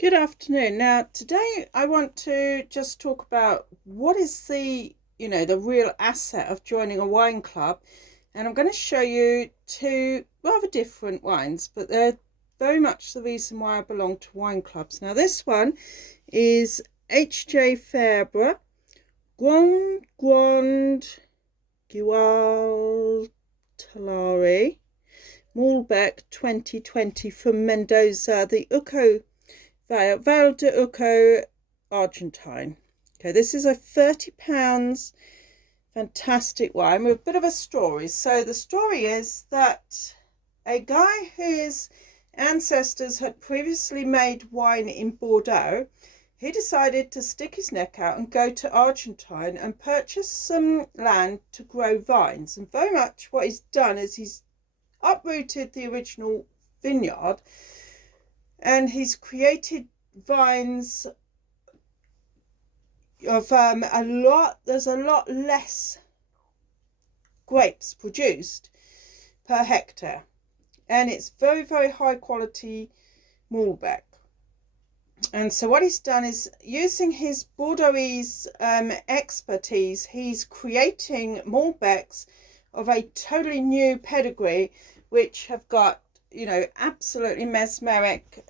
Good afternoon. Now, today I want to just talk about what is the real asset of joining a wine club. And I'm going to show you two rather different wines, but they're very much the reason why I belong to wine clubs. Now, this one is H.J. Fabre Grand Gualtari Malbec 2020 from Mendoza, the Uco Val de Uco, Argentine. Okay, this is a £30 fantastic wine with a bit of a story. So the story is that a guy whose ancestors had previously made wine in Bordeaux, he decided to stick his neck out and go to Argentine and purchase some land to grow vines. And very much what he's done is he's uprooted the original vineyard and he's created vines of there's a lot less grapes produced per hectare, and it's very, very high quality Malbec. And so what he's done is, using his Bordeauxese expertise, he's creating Malbecs of a totally new pedigree, which have got, absolutely mesmeric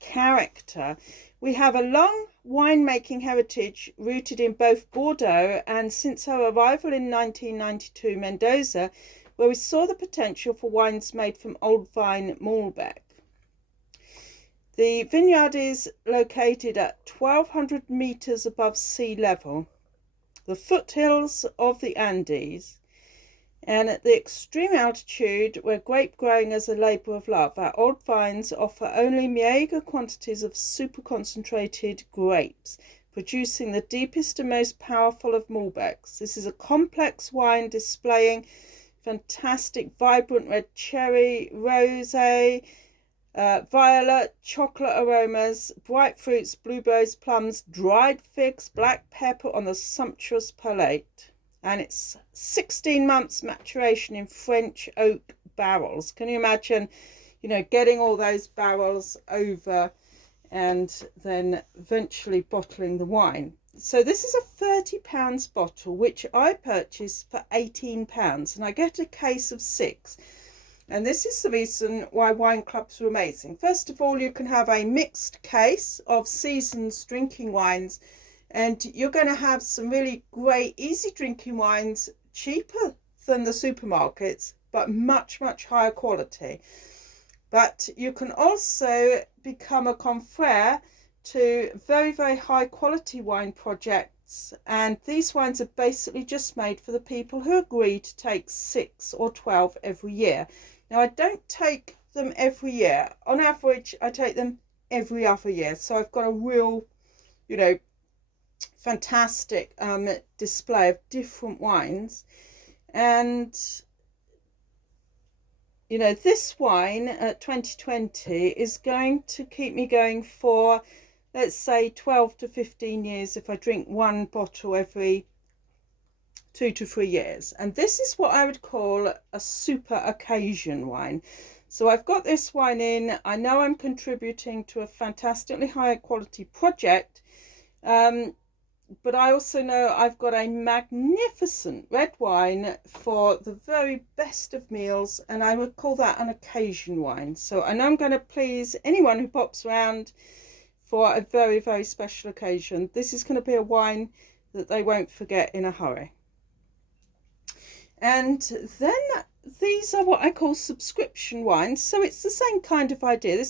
character. We have a long winemaking heritage rooted in both Bordeaux and, since our arrival in 1992, Mendoza, where we saw the potential for wines made from old vine Malbec. The vineyard is located at 1,200 meters above sea level, the foothills of the Andes, and at the extreme altitude where grape growing is a labour of love. Our old vines offer only meagre quantities of super concentrated grapes, producing the deepest and most powerful of Malbecs. This is a complex wine displaying fantastic vibrant red cherry, rosé, violet, chocolate aromas, bright fruits, blueberries, plums, dried figs, black pepper on the sumptuous palate. And it's 16 months maturation in French oak barrels. Can you imagine, getting all those barrels over and then eventually bottling the wine? So this is a £30 bottle, which I purchased for £18, and I get a case of 6. And this is the reason why wine clubs are amazing. First of all, you can have a mixed case of seasoned drinking wines, and you're going to have some really great, easy drinking wines, cheaper than the supermarkets, but much, much higher quality. But you can also become a confrère to very, very high quality wine projects. And these wines are basically just made for the people who agree to take 6 or 12 every year. Now, I don't take them every year. On average, I take them every other year. So I've got a real, fantastic display of different wines. And this wine at 2020 is going to keep me going for, let's say, 12 to 15 years if I drink one bottle every 2 to 3 years. And this is what I would call a super occasion wine. So I've got this wine in. I know I'm contributing to a fantastically high quality project, but I also know I've got a magnificent red wine for the very best of meals, and I would call that an occasion wine. So I know I'm going to please anyone who pops around for a very, very special occasion. This is going to be a wine that they won't forget in a hurry. And then these are what I call subscription wines. So it's the same kind of idea.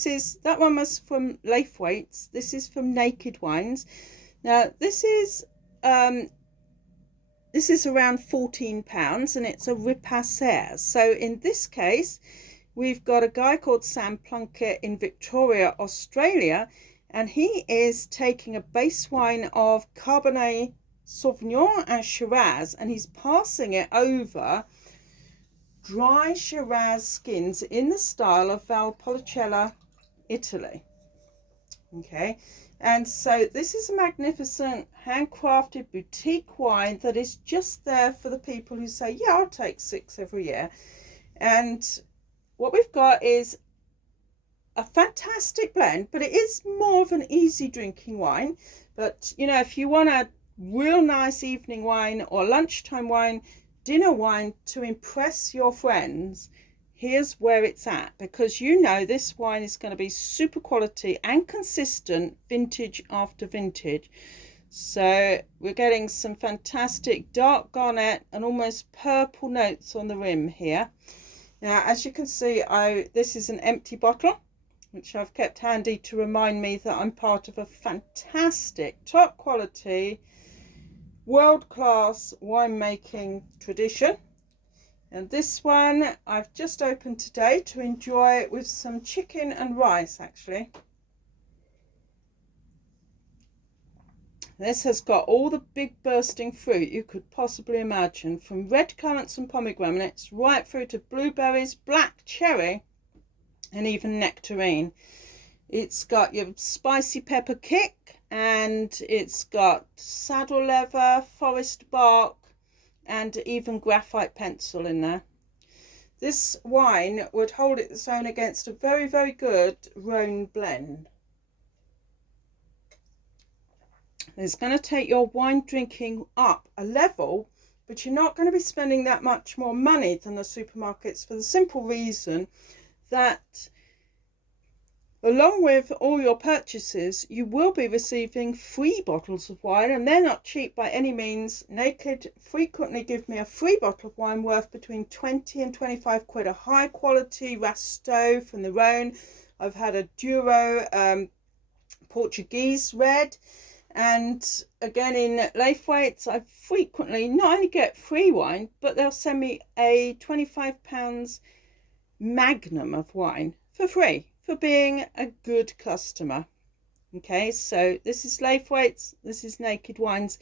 That one was from Laithwaite's. This is from Naked Wines. Now this is around £14, and it's a Ripasser. So in this case, we've got a guy called Sam Plunkett in Victoria, Australia, and he is taking a base wine of Cabernet Sauvignon and Shiraz, and he's passing it over dry Shiraz skins in the style of Valpolicella, Italy. Okay, and so this is a magnificent handcrafted boutique wine that is just there for the people who say, yeah, I'll take 6 every year. And what we've got is a fantastic blend, but it is more of an easy drinking wine. But, you know, if you want a real nice evening wine or lunchtime wine, dinner wine to impress your friends, here's where it's at, because you know this wine is going to be super quality and consistent vintage after vintage. So we're getting some fantastic dark garnet and almost purple notes on the rim here. Now, as you can see, this is an empty bottle, which I've kept handy to remind me that I'm part of a fantastic, top quality, world-class winemaking tradition. And this one I've just opened today to enjoy it with some chicken and rice, actually. This has got all the big bursting fruit you could possibly imagine, from red currants and pomegranates right through to blueberries, black cherry, and even nectarine. It's got your spicy pepper kick, and it's got saddle leather, forest bark, and even graphite pencil in there. This wine would hold its own against a very, very good Rhone blend. It's going to take your wine drinking up a level, but you're not going to be spending that much more money than the supermarkets, for the simple reason that along with all your purchases, you will be receiving free bottles of wine, and they're not cheap by any means. Naked frequently give me a free bottle of wine worth between 20 and 25 quid, a high quality Rasteau from the Rhone. I've had a Douro Portuguese red. And again, in Lafewaits, I frequently not only get free wine, but they'll send me a £25 magnum of wine for free for being a good customer. Okay, so this is Lafewaits, this is Naked Wines.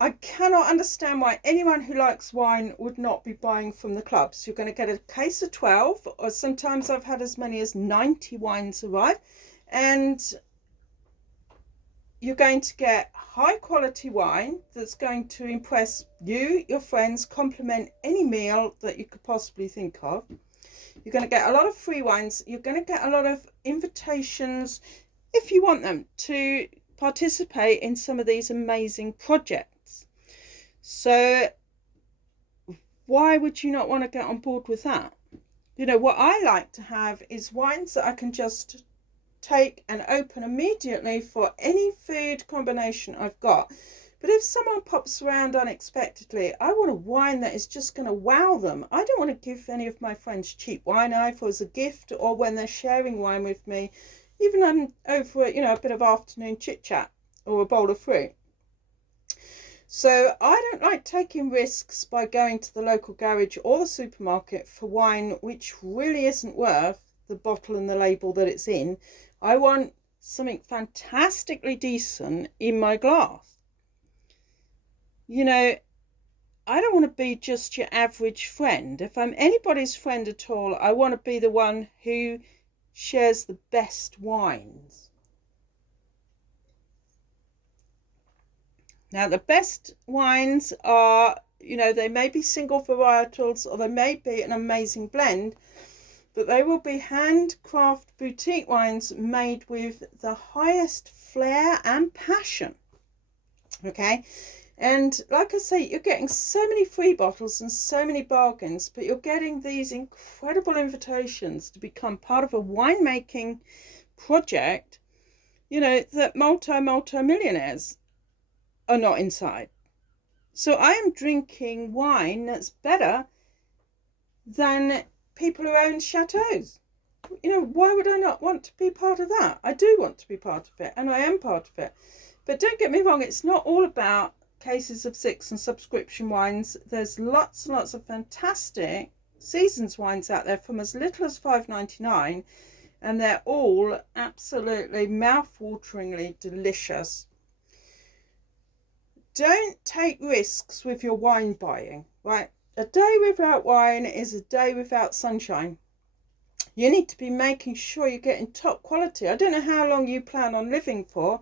I cannot understand why anyone who likes wine would not be buying from the clubs. You're going to get a case of 12, or sometimes I've had as many as 90 wines arrive, and you're going to get high quality wine that's going to impress you, your friends, complement any meal that you could possibly think of. You're going to get a lot of free wines. You're going to get a lot of invitations, if you want them, to participate in some of these amazing projects. So why would you not want to get on board with that? You know, what I like to have is wines that I can just take and open immediately for any food combination I've got. But if someone pops around unexpectedly, I want a wine that is just going to wow them. I don't want to give any of my friends cheap wine, either as a gift or when they're sharing wine with me, even over, you know, a bit of afternoon chit chat or a bowl of fruit. So I don't like taking risks by going to the local garage or the supermarket for wine which really isn't worth the bottle and the label that it's in. I want something fantastically decent in my glass. You know, I don't want to be just your average friend. If I'm anybody's friend at all, I want to be the one who shares the best wines. Now, the best wines are, you know, they may be single varietals or they may be an amazing blend, but they will be handcraft boutique wines made with the highest flair and passion. Okay, and like I say, you're getting so many free bottles and so many bargains, but you're getting these incredible invitations to become part of a winemaking project, you know, that multi-millionaires are not inside. So I am drinking wine that's better than people who own chateaus. You know, why would I not want to be part of that? I do want to be part of it, and I am part of it. But don't get me wrong, it's not all about cases of 6 and subscription wines. There's lots and lots of fantastic seasons wines out there from as little as $5.99, and they're all absolutely mouth-wateringly delicious. Don't take risks with your wine buying, right? A day without wine is a day without sunshine. You need to be making sure you're getting top quality. I don't know how long you plan on living for,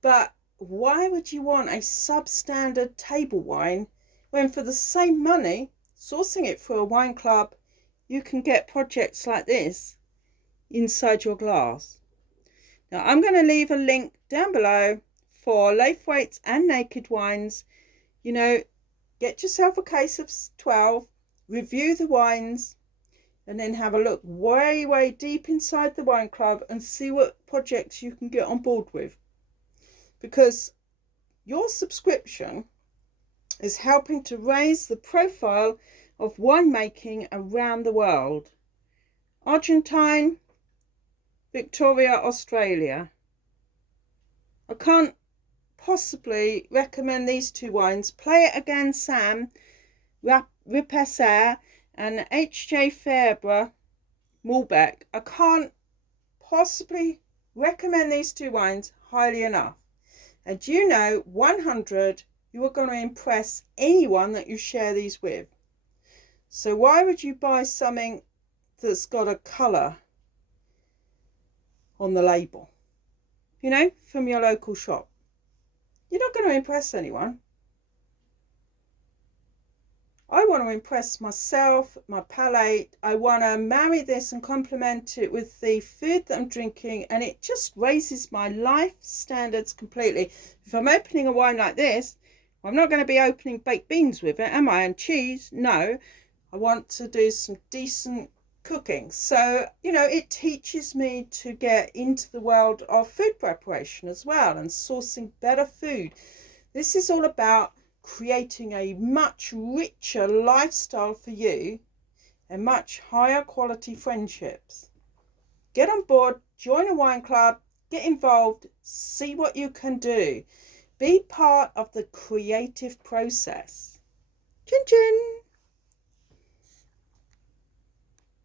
but why would you want a substandard table wine when for the same money, sourcing it for a wine club, you can get projects like this inside your glass. Now I'm going to leave a link down below for Laithwaite's and Naked Wines. You know, get yourself a case of 12, review the wines, and then have a look way deep inside the wine club and see what projects you can get on board with. Because your subscription is helping to raise the profile of winemaking around the world. Argentine, Victoria, Australia. I can't possibly recommend these two wines. Play It Again Sam, Ripesser, and H.J. Fabre, Malbec. I can't possibly recommend these two wines highly enough. And you know, 100, you are going to impress anyone that you share these with. So why would you buy something that's got a colour on the label, you know, from your local shop? You're not going to impress anyone. I want to impress myself, my palate. I want to marry this and complement it with the food that I'm drinking, and it just raises my life standards completely. If I'm opening a wine like this, I'm not going to be opening baked beans with it, am I? And cheese? No. I want to do some decent cooking. So, you know, it teaches me to get into the world of food preparation as well and sourcing better food. This is all about creating a much richer lifestyle for you and much higher quality friendships. Get on board, join a wine club, get involved, see what you can do. Be part of the creative process. Chin chin!